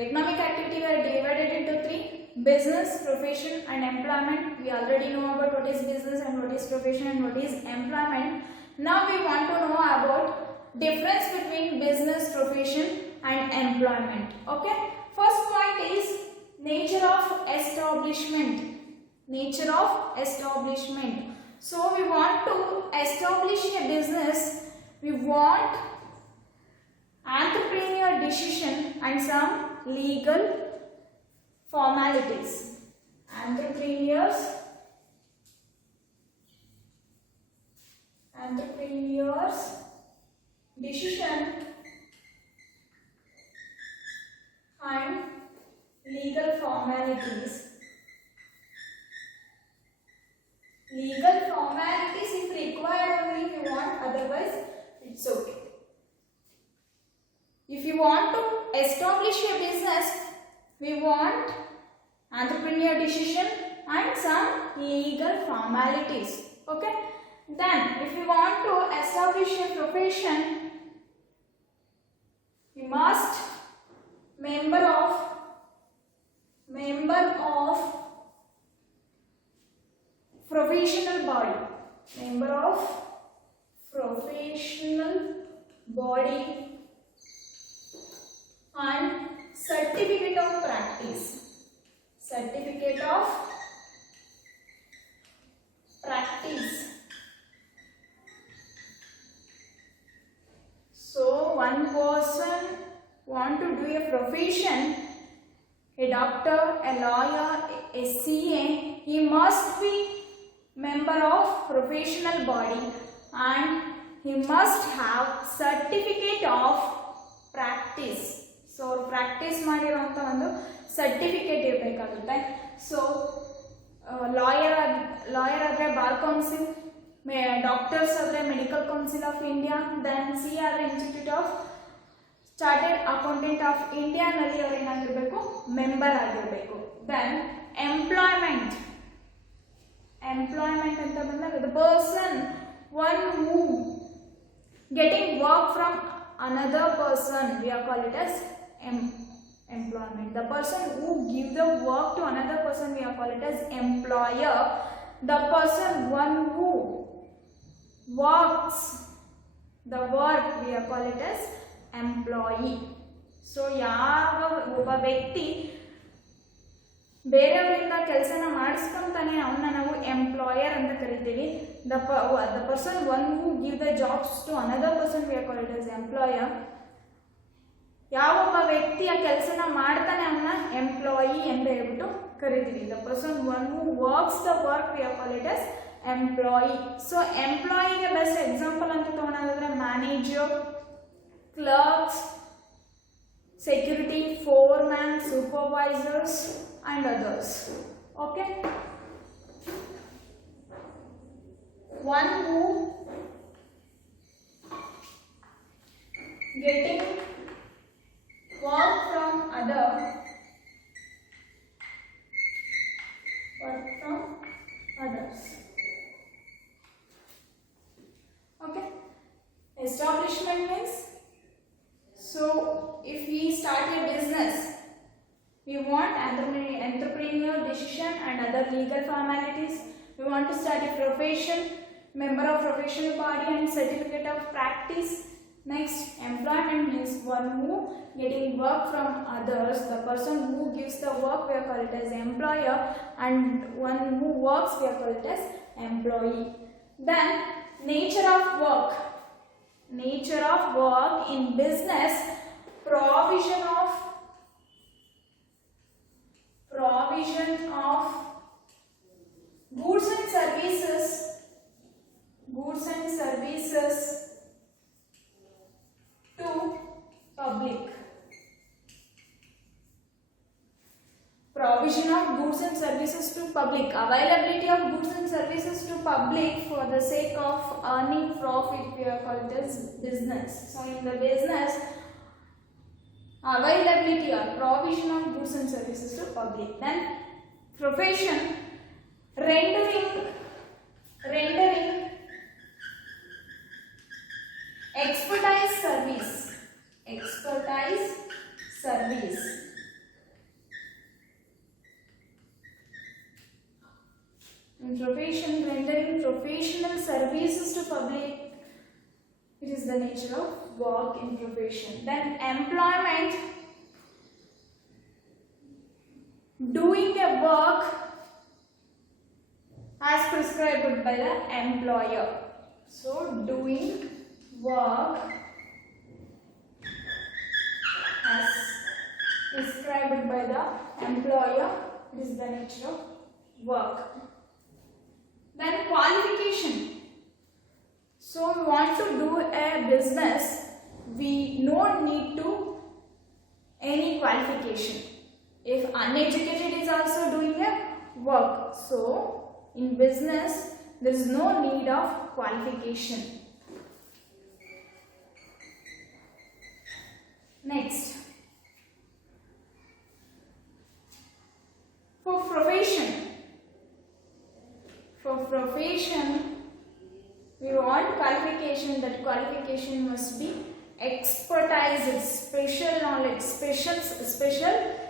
economic activity we are divided into three: business, profession, and employment. We already know about what is business and what is profession and what is employment. Now we want to know about difference between business, profession, and employment. Okay. First point is nature of establishment. Nature of establishment. So we want to establish a business. We want entrepreneur decision and some legal formalities. Entrepreneurs decision and legal formalities. Legal formalities if required only if you want, otherwise it's okay. If you want to establish a business, we want entrepreneur decision and some legal formalities. Okay. Then if you want to establish a profession, you must member of professional body. Member of professional body and certificate of practice. Certificate of practice. So one person want to do a profession, a doctor, a lawyer, a CA, he must be member of professional body and he must have certificate of practice. So practice ಮಾಡಿರುವಂತ ಒಂದು certificate ಇರಬೇಕಾಗುತ್ತೆ. So lawyer ಆದರೆ bar council, doctors ಆದರೆ medical council of India, then CA ಆದರೆ institute of chartered accountant of India ನಲ್ಲಿ ಅವರು ಏನಾಗಿರಬೇಕು, member ಆಗಿರಬೇಕು. ದೆನ್ ಎಂಪ್ಲಾಯ್ಮೆಂಟ್ ಅಂತ ಬಂದಾಗ the person one who getting work from another person, we are called it as employment. The person who give the work to another person, we are called it as employer. The person one who works the work, we are called it as employee. So ಯಾವ ಒಬ್ಬ ವ್ಯಕ್ತಿ ಬೇರೆಯವರಿಂದ ಕೆಲಸನ ಮಾಡಿಸ್ಕೊಂತಾನೆ ಅವನ್ನ ನಾವು employer ಅಂತ ಕರಿತೀವಿ. the person one who give the jobs to another person, we are called as employer. ಯಾವೊಬ್ಬ ವ್ಯಕ್ತಿಯ ಕೆಲಸನ ಮಾಡ್ತಾನೆ ಅವನ್ನ ಎಂಪ್ಲಾಯಿ ಅಂತ ಹೇಳ್ಬಿಟ್ಟು ಕರಿತೀವಿ. the person one who works the work, we are called as employee. So ಎಂಪ್ಲಾಯಿಗೆ ಬೆಸ್ಟ್ ಎಕ್ಸಾಂಪಲ್ ಅಂತ ತಗೊಳ್ಳೋದಾದ್ರೆ manager, clerks, security, foreman, supervisors and others. Okay. One who getting work from others. Okay. Establishment means, so if we start a business, we want entrepreneur decision and other legal formalities. We want to start a profession, member of professional body and certificate of practice. Next, employment means one who getting work from others. The person who gives the work, we are called as employer, and one who works, we are called as employee. Then nature of work. Nature of work in business, provision of goods and services to public. Provision of goods and services to public. Availability of goods and services to public for the sake of earning profit, we are called as business. So in the business, availability or provision of goods and services to public. Then profession, rendering expertise service It is the nature of work in profession. Then employment, doing a work as prescribed by the employer. So doing work as prescribed by the employer, it is the nature of work. Then qualification. So we want to do a business, we don't need to any qualification. If uneducated is also doing a work, so in business there is no need of qualification. Next, for profession, we want qualification. That qualification must be expertise, special knowledge, special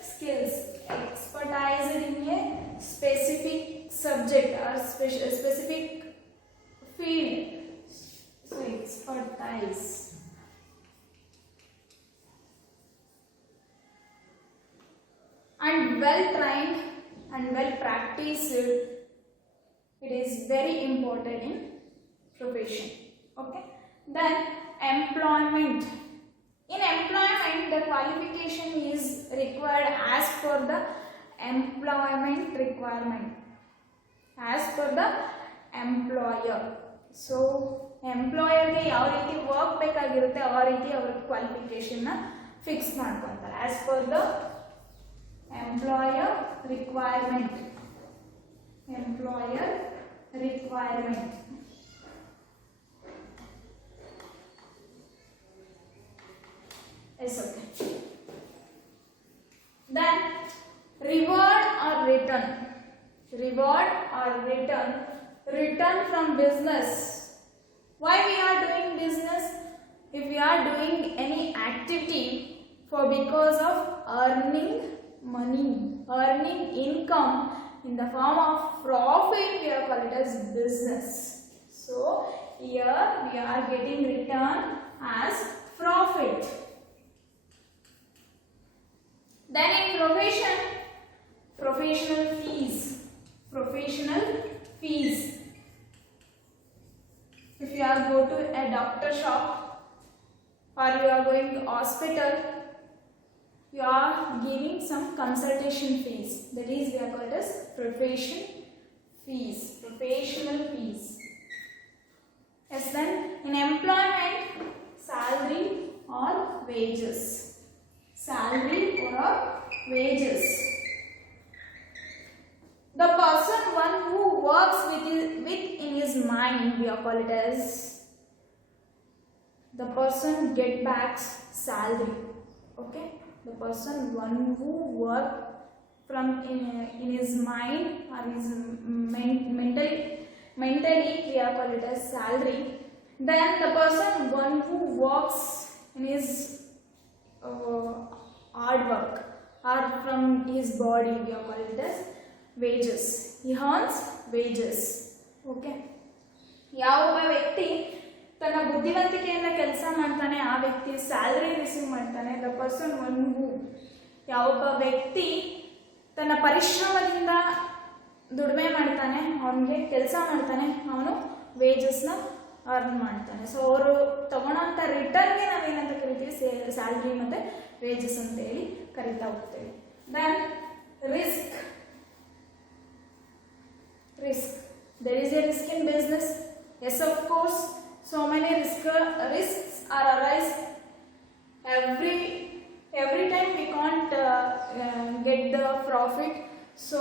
skills, expertise in a specific subject or specific field. So expertise. And well trained and well practiced, it is very important in profession. Okay. Then employment. In employment, the qualification is required as per the employment requirement, as per the employer. So employer ಗೆ ಯಾವ ರೀತಿ work ಬೇಕಾಗಿರುತ್ತೆ ಆ ರೀತಿ ಅವರ qualification ನ fix ಮಾಡ್ಕೊಂತಾರೆ as per the employer requirement. Employer requirement. Yes, okay. Then reward or return. Reward or return. Return from business. Why we are doing business? If we are doing any activity for because of earning money, earning income in the form of profit, we are called it as business. So here we are getting return as profit. Then in profession, professional fees. Professional fees. If you are go to a doctor shop or you are going to hospital, you are giving some consultation fees. That is, we are called as profession fees. Professional fees. Yes, then in employment, salary or wages. Salary or wages. The person one who works with in his mind, we are called it as the person get back salary. Okay, the person one who work from in his mind or his mentally we are called it as salary. Then the person one who works in his hard work or from his body, we are called it as wages. He earns wages. Okay. ಯಾವೊಬ್ಬ ವ್ಯಕ್ತಿ ತನ್ನ ಬುದ್ಧಿವಂತಿಕೆಯಿಂದ ಕೆಲಸ ಮಾಡ್ತಾನೆ ಆ ವ್ಯಕ್ತಿ salary receive ಮಾಡ್ತಾನೆ. The person one ಹೂ, ಯಾವೊಬ್ಬ ವ್ಯಕ್ತಿ ತನ್ನ ಪರಿಶ್ರಮದಿಂದ ದುಡಿಮೆ ಮಾಡ್ತಾನೆ, ಅವನಿಗೆ ಕೆಲಸ ಮಾಡ್ತಾನೆ, ಅವನು ವೇಜಸ್ನ ಅರ್ನ್ ಮಾಡ್ತಾನೆ. ಸೊ ಅವರು ತಗೊಳ್ಳೋಂಥ ರಿಟರ್ನ್ಗೆ ನಾವೇನಂತ ಕರಿತೀವಿ, ಸ್ಯಾಲ್ರಿ ಮತ್ತು ವೇಜಸ್ ಅಂತ ಹೇಳಿ ಕರಿತಾ ಹೋಗ್ತೇವೆ. Then risk. Risk. There is a risk in business. Yes, of course. So many risks are arise. Every time we can't get the profit. So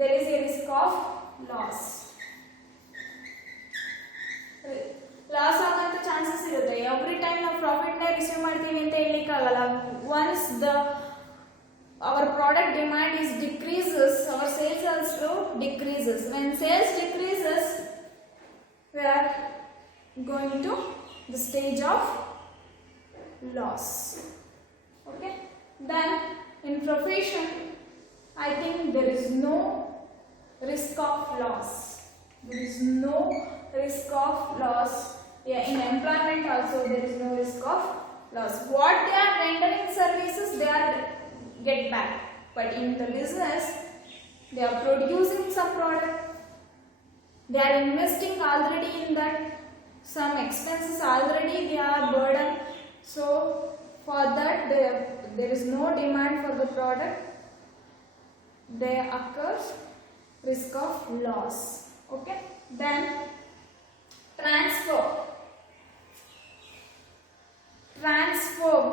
there is a risk of loss. Loss ಆಗಂತ chances ಇರುತ್ತೆ. Every time ನಾವು ಪ್ರಾಫಿಟ್ನೇ receive ಮಾಡ್ತೀವಿ ಅಂತ ಹೇಳಲಿಕ್ಕಾಗಲ್ಲ. Once our product demand is decreases, our sales also decreases. When sales decreases, we are going to the stage of loss. Okay. Then in profession, I think there is no risk of loss. There is no risk of loss. Yeah, in employment also there is no risk of loss. What they are rendering services, they are get back. But in the business, they are producing some product, they are investing already in that, some expenses already they are burdened. So for that there is no demand for the product, there occurs risk of loss. Okay. Then transfer.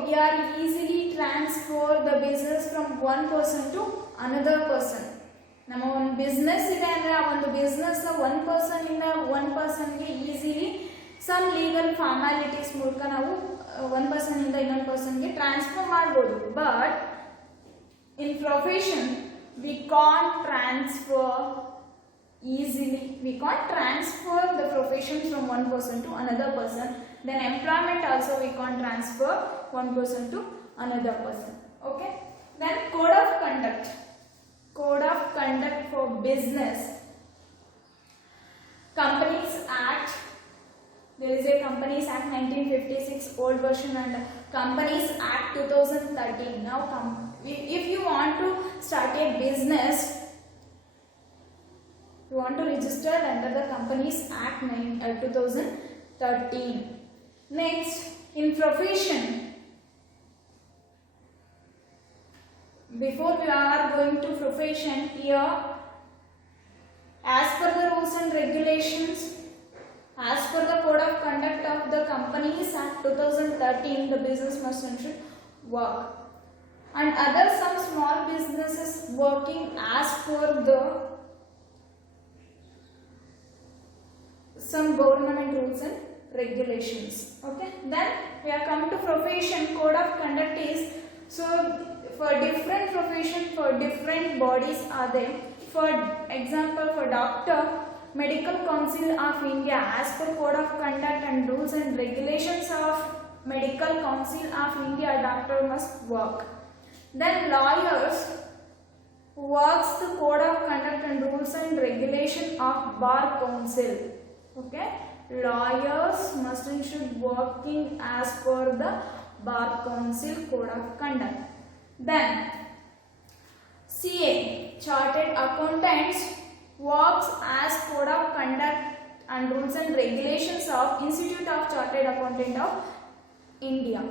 We are easily transfer the business from one person to another person. ನಮ್ಮ ಒಂದು business ಇದೆ ಅಂದರೆ ಆ ಒಂದು business one person ಇಂದ one ಪರ್ಸನ್ಗೆ easily some legal formalities ಮೂಲಕ ನಾವು ಒನ್ ಪರ್ಸನ್ ಇಂದ ಇನ್ನೊಂದು ಪರ್ಸನ್ಗೆ ಟ್ರಾನ್ಸ್ಫರ್ ಮಾಡ್ಬೋದು. But in profession we can't transfer easily. We can't transfer the profession from one person to another person. Then employment also we can't transfer one person to another person. Okay. Then code of conduct. Code of conduct for business. Companies Act. There is a Companies Act 1956 old version and Companies Act 2013. Now if you want to start a business, you want to register under the Companies Act 2013. Next, in profession, before we are going to profession, here as per the rules and regulations, as per the code of conduct of the Companies Act 2013, the businessman should work. And other some small businesses working as per the some government rules and regulations. Okay. Then we are come to profession. Code of conduct is, so for different profession, for different bodies are there. For example, for doctor, Medical Council of India, as per code of conduct and rules and regulations of Medical Council of India, doctor must work. Then lawyers works the code of conduct and rules and regulation of Bar Council. Okay, lawyers must and should working as per the Bar Council code of conduct. Then CA, Chartered Accountants, works as code of conduct and rules and regulations of Institute of Chartered Accountant of India.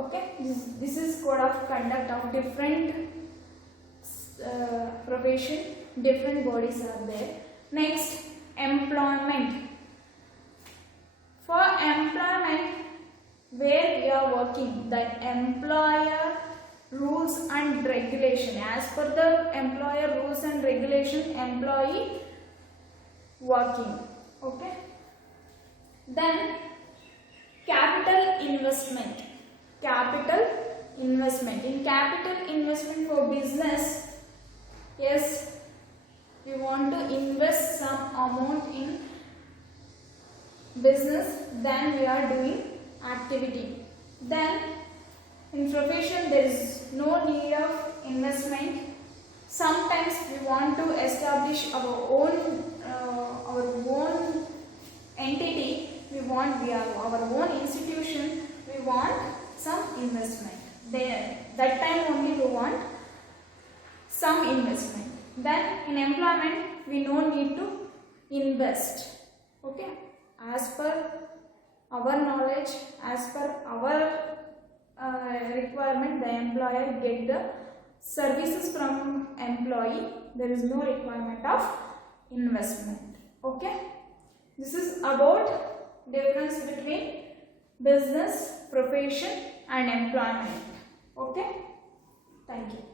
Okay, this is code of conduct of different profession, different bodies are there. Next, employment. For employment, where we are working, the employer rules and regulation, as per the employer rules and regulation, employee working. Okay. Then capital investment. Capital investment. In capital investment for business, yes, we want to invest some amount in business, then we are doing activity. Then in profession there is no need of investment. Sometimes we want to establish our own entity, we have our own institution, we want some investment. There, that time only we want some investment. Then in employment we no need to invest. Okay, as per our knowledge, as per our requirement, the employer get the services from employee. There is no requirement of investment. Okay, this is about difference between business, profession and employment. Okay, thank you.